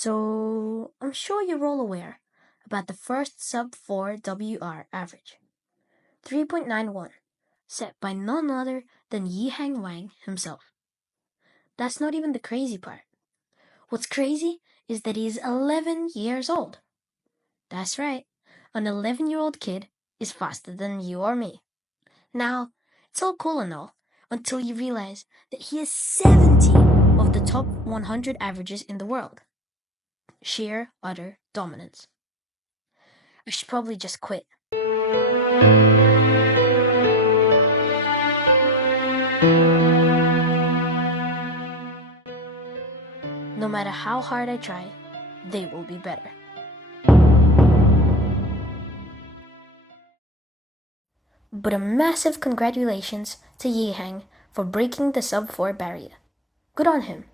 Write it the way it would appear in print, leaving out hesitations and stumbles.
So, I'm sure you're all aware about the first sub-4 WR average, 3.91, set by none other than Yihang Wang himself. That's not even the crazy part. What's crazy is that he's 11 years old. That's right, an 11-year-old kid is faster than you or me. Now, it's all cool and all, until you realize that he has 70 of the top 100 averages in the world. Sheer, utter dominance. I should probably just quit. No matter how hard I try, they will be better. But a massive congratulations to Yihang for breaking the sub-4 barrier. Good on him.